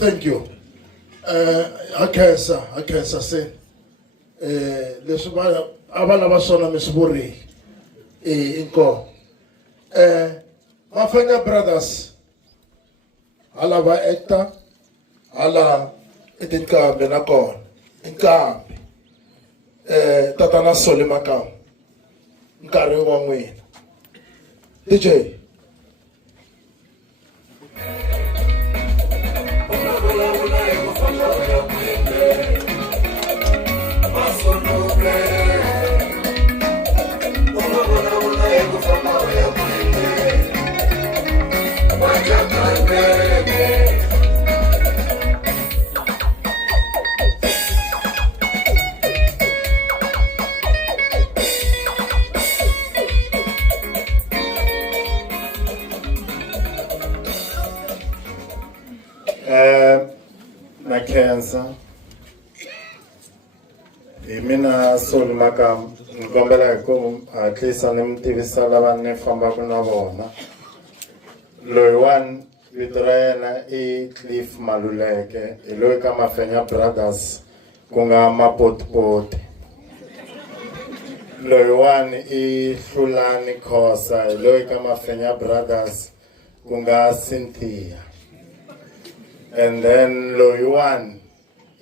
Thank you. Akhensa se. Leswi va lava swona mi swi vurile. Inkomo. Mafenya Brothers. Hala va actor. Hala etinkambi na kona. Inkambi. Tatana Soli Makam. Nkarhi wa n'wina. DJ. Na cancer. Mina Soli Makam ngikombela ku at least animtivisa lava ni fambaka na vona. Loyi one vito ra yena I Cliff Maluleke hi loyi ka Mafenya Brothers ku nga mapotipoti. Loyi one I Hlulani Khosa hi loyi ka Mafenya Brothers ku nga Cynthia. And then loyi one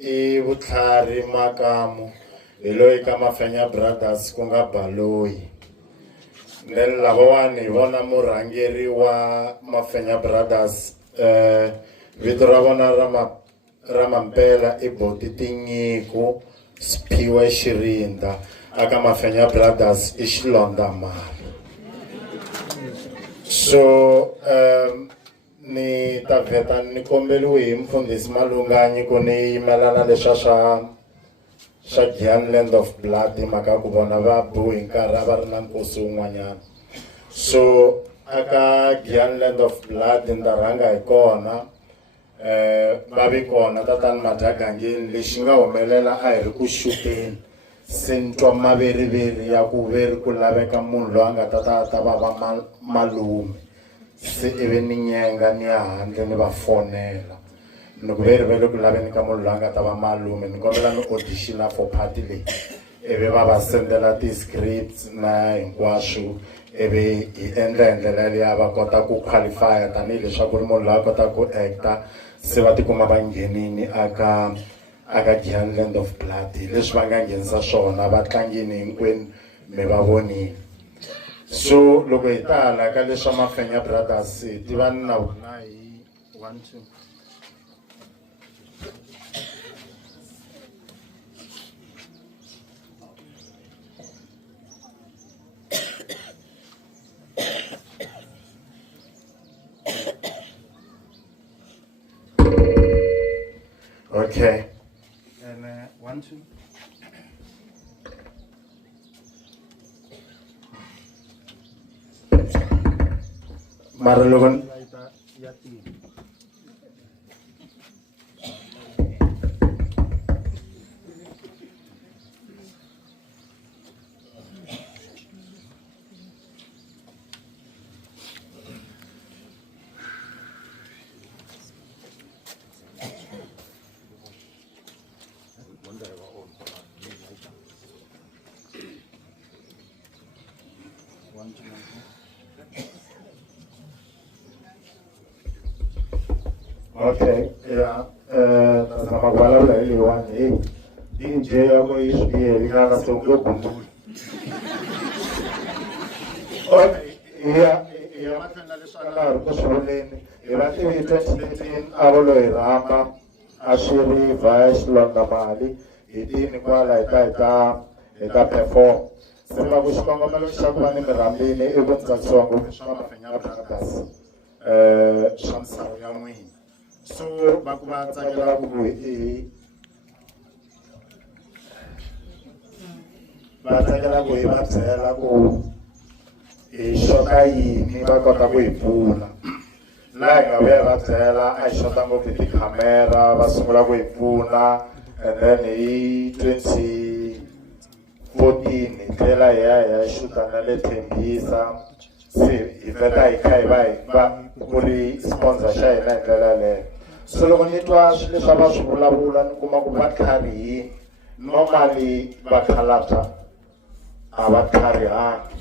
I Vutlhari Makamu hi loyi ka Mafenya Brothers ku nga Baloyi. Then lavawani hi vona murhangeri wa Mafenya Brothers vito ra vona ra mampela I Boti Tinyiku Sphiwe Xirinda aka Mafenya Brothers I Xilonda Mali. So ni ta vheta ni kombeliwe hi mfundhisi Malunganyi ku ni yimelana leswa swa Giyani Land of Blood mhaka ku vona va bohi nkarhi va ri na nkosi wun'wanyana. So aka Giyani Land of Blood ni ta rhanga hi kona va vi kona tatani Madagangeni lexi nga humelela a hi ri ku xupeni se ni twa maveriveri ya ku veri ku laveka munhu loyi a nga ta va malume se ivi ni nyenga ni ya handle ni va fonela ni ku veri ve le ku laveni ka munhu loyi a nga ta va malume ni kombela ni auditiona for party leyi ivi va sendela ti-scripts na hinkwaswo ivi hi endla hi ndlela liya va kota ku qualifya tanihileswi ku ri munhu loyi a kota ku acta se va tikuma va nghenini aka Giyani Land of Blood leswi va nga nghenisa swona va tlangini hinkwenu mi va vonile. So loko hi ta hala ka leswa Mafenya Brothers tiva ni na vona hi 1 2 Okay. And 1 2 Maralogan Okay, yeah. Sama kuala lagi wan DJ aku isbi lina na sungguh buntu. Okay, iya macam dari sana aku sebelin. Berarti itu 2013 awal Rama Ashiri Vice Londa Mali. Ini ni kuala ita perform. Sebab aku suka ngomong siapa ni merambi ni ibu kasong sama Mafenya Brothers. Shamsa yang ini. So bakuba tsakela ku va byela ku xota yini va kota ku hi pfuna laha hi nga vuya va byela a hi xota ngopfu tikhamera va sungula ku hi pfuna and then hi 2014 hi tlhela hi ya xuta na le Thembisa se hi vheta hi kha hi va ku ri sponsor xa hina hi ndlela leyo. so loko ni twa swilo leswi va swi vulavula ni kuma ku va tlharihini normally vakhalabya a va tlharihangi,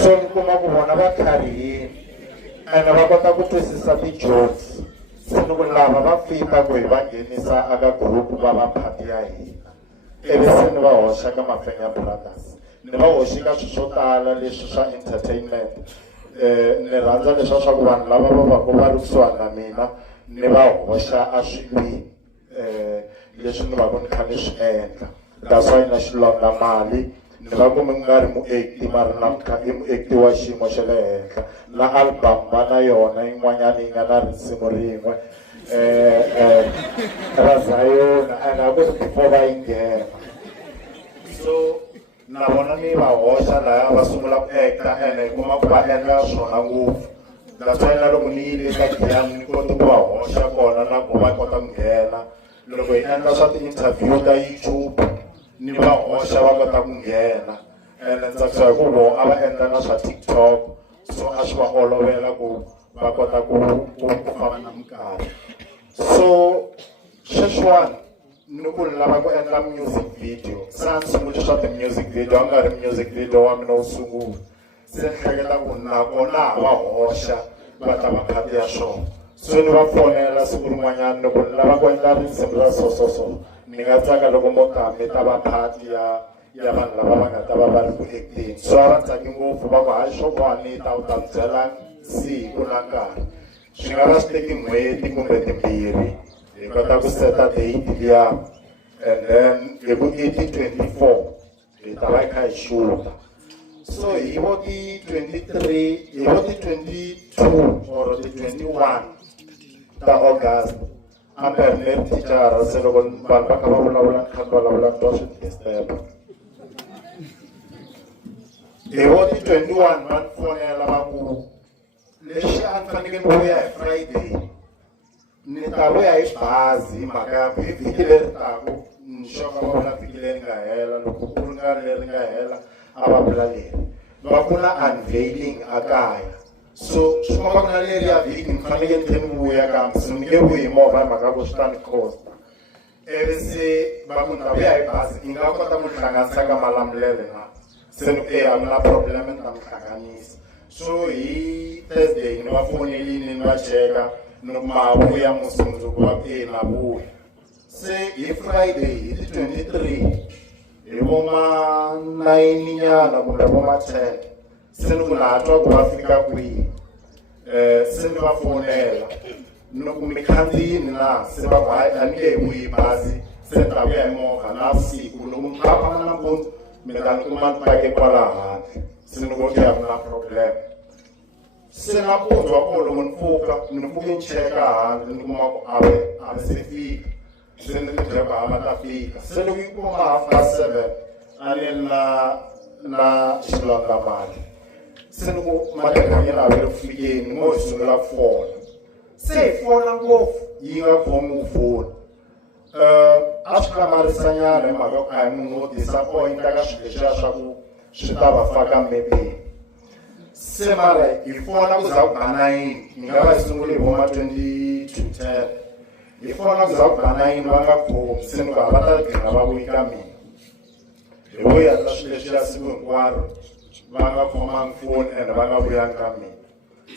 so ni kuma ku vona va tlharihini ene va kota ku twisisa ti-jokes. Se ni ku lava va fika ku hi va nghenisa aka group va va phati ya hina, ivi se ni va hoxa ka Mafenya Brothers, ni va hoxi ka swilo swo tala leswi swa entertainment. Ni rhandza leswa swa ku vanhu lava va vaku va ri kusuhani na mina ni va hoxa a swilwini leswi ni va ku ni kha ni swi endla. That's why na xilonda mali ni va ku mi nga ri muacti mara na kha i muacti wa xiyimo xa le henhla, na album va na yona yin'wanyana yi nga na risimu rin'we ra Zayona and a ku ri before va yi nghena. So na vona ni va hoxa laya va sungula ku acta ene hi kuma ku va endla swona ngopfu. That's why na loko ni yile ka Giyani ni koti ku va hoxa kona na ku va kota ku nghena. Loko hi endla swa ti-interview ta YouTube ni va hoxa va kota ku nghena, ene ni tsakisa hi ku vona a va endla na swa TikTok, so a swi va olovela ku va kota ku famba na minkarhi. So sweswiwani ni ku lava ku endla music video, se a ni sunguli swa ti-music video, a nga ri music video wa mina wu sungula. Se ni hleketa ku nakona va hoxa va ta va phati ya swona, so ni va fonela siku rin'wanyana ni ku ni lava ku endla risimu ra so ni nga tsaka loko mo ta mi ta va phati ya vanhu lava va nga ta va va ri ku acteni. So a va tsaki ngopfu va ku hayi swo vani ta u ta byela siku na nkarhi, swi nga va swi teki n'hweti kumbe timbirhi hi kota ku seta date liya, and then hi ku 2024 hi ta va hi kha hi xuta. So hi vo ti-23 hi vo ti-22 or ti-21 ta August ambe ni ri thicara, se loko vanhu va kha va vulavula ni kha ni vulavula ni twa swi disturb. Hi vo ti-21 va ni fonela va ku lexi a ni fanekele ni vuya hi Friday ni ta vuya hi bazi hi mhaka ya ku hi vhiki leri taku nxoka va vula vhiki leri nga hela, loko ku ri nga leri nga hela a va vula leri va ku na unveiling a kaya. So swi komba ku na leri ya vhiki ni fanekele ni tlhela ni vuya kambe se ni nge vuyi hi movha hi mhaka ku swi ta ni costa. Ivi se va ku ni ta vuya hi bazi i nga kota ku hlanganisa ka Malamulele na, se ni ku a ku na problem ni ta mi hlanganisa. So hi Thursday ni va fonelini ni va cheka ni ku ma vuya mundzuku va ku na vuya. Se hi Friday hi ti-23 hi vo ma 9 nyana kumbe vo ma 10 se ni ku na twa ku va fika kwihi, se ni va fonela ni ku mi khandziyini na, se va ku hayi a ni nge hi vuyi bazi se ni ta vuya hi movha navusiku, loko mi kha famba nampundzu mi ta ni kuma ni pake kwala handle, se ni ku a ku na problem. Se nampundzu wa kona loko ni pfuka ni cheka handle ni kuma ku a ve se fika, se ni tibyela ku hava ta fika. Se loko yi kuma 7:30 a ni na xilonda mali, se ni ku matekanyela a ve ri ku fikeni mo hi sungula ku fona. Se hi fona ngopfu yi nga khomi ku foni, a swi hlamarisanyana hi mhaka ku a hi munhu wo disappoint-a ka swilo leswiya swa ku swi ta va faka mepeni. Se mara hi fona ku za ku ba 9 hi nga va hi sungule hi vo ma 20-10 hi fona ku za ku ba 9 va nga khomi, se ni ku va ta gcina va vuyi ka mina hi vuya ta swilo leswiya siku hinkwaro va nga khomangi foni and va nga vuyangi ka mina.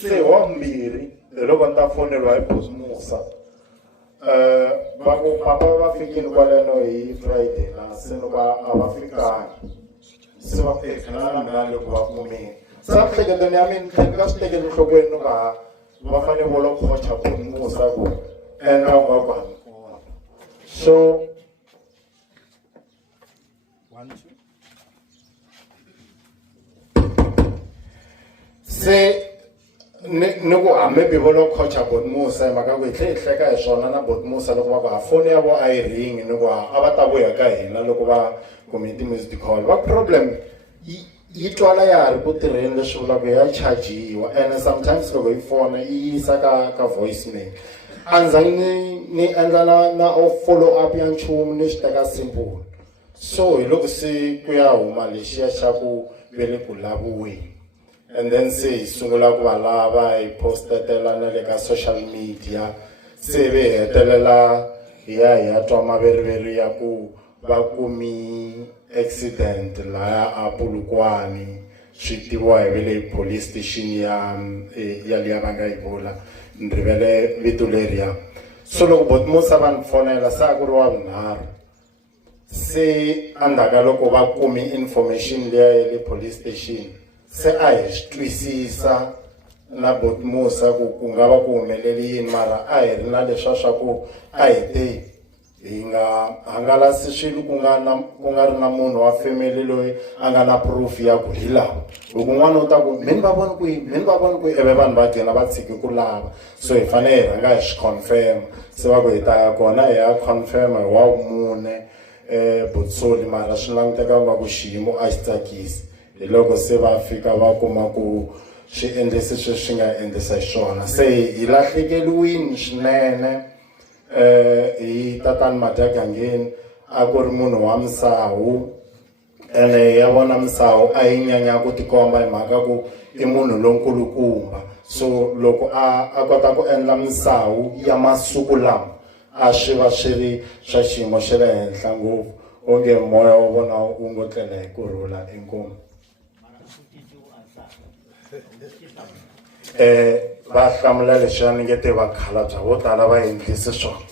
Se hi wavumbirhi hi loko ni ta foneriwa hi Boss Musa, va ku papa va fikile kwaleno hi Friday na, se ni va a va fikangi, se va ku khana na mina loko va kumini. Se va mihleketweni ya mina ni ka swi tekeli enhlokweni ni va fanele vo lo khocha Boss Musa ku endla u nga ku hami kona. So se ni ku maybe vo lo khocha Boss Musa hi mhaka ku hi tlhe hi hleka hi swona na Boss Musa loko va ku ha foni ya vo a yi ringi, ni ku a va ta vuya ka hina loko va kume ti-music call. Va problem yi twala ya ha ri ku tirheni leswi vulaka ya chajiwa, and sometimes loko yi fona yi yisa ka voicemail. A ndzhaku ni endla na follow up ya nchumu ni swi teka simple, so hi loko se ku ya huma lexiya xa ku ve le ku laviweni, and then se hi sungula ku va lava hi postatela na le ka social media, se ve hetelela hi ya twa maveriveri ya ku va kumi accident laya a Polokwane swi tiviwa hi vele police station ya liya va nga yi vula ni rivele vito leriya. So loko Botmosa va ni fonela se a ku ri wa vunharhu se andhaka loko va kumi information liya ya le police station se a hi swi twisisa na Botmosa ku nga va ku humeleli yini mara a hi ri na leswa swa ku a hi te hi nga hangalasi swilo ku nga ri na munhu wa family loyi a nga na proof ya ku hi laha loko n'wana u ta ku mini va vona kwihi eve vanhu va gcina va tshiki ku lava so hi fanele hi rhanga hi swi confirm se va ku hi ta ya kona hi ya confirm hi wa vumune Botsoli mara swi languteka nga ku xiyimo a xi tsakisi hi loko se va fika va kuma ku swi endlisi swi nga endlisa xiswona se hi lahlekeliwini swinene hi tatani Madagangeni a ku ri munhu wa Misawu ene ya vona Misawu a yi nyanya ku tikomba hi mhaka ku i munhu lonkulukumba so loko a kota ku endla Misawu ya masiku lama a swi va swi ri swa xiyimo xa le henhla ngopfu onge moya wa vona wu ngo tlela hi kurhula inkomu. Va hlamula leswi a ni nge te vakhalabya vo tala va endlisi swona.